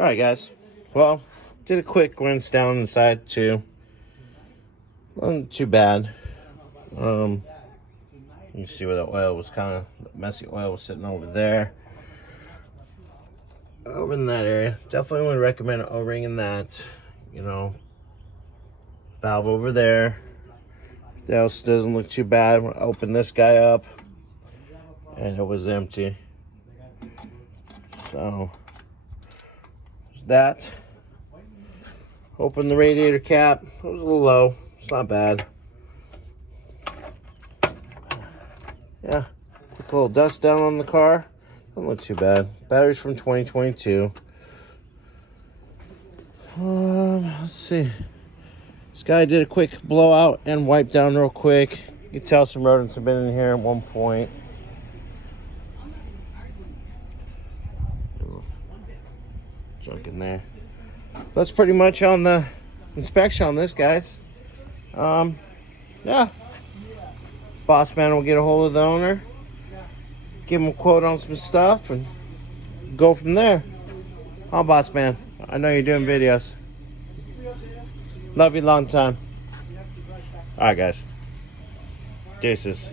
Alright guys, well, did a quick rinse down inside too. Wasn't too bad. You can see where the oil was kind of, messy oil was sitting over there. Over in that area. Definitely would recommend an O-ring in that. You know, valve over there. The else doesn't look too bad. We'll open this guy up and it was empty. So that. Open the radiator cap. It was a little low. It's not bad. Yeah. Put a little dust down on the car. Doesn't look too bad. Battery's from 2022. Let's see. This guy did a quick blowout and wipe down real quick. You can tell some rodents have been in here at one point. Junk in there. That's pretty much on the inspection on this, guys. Yeah. Boss man will get a hold of the owner, give him a quote on some stuff, and go from there. Oh, boss man, I know you're doing videos. Love you long time. All right, guys. Deuces.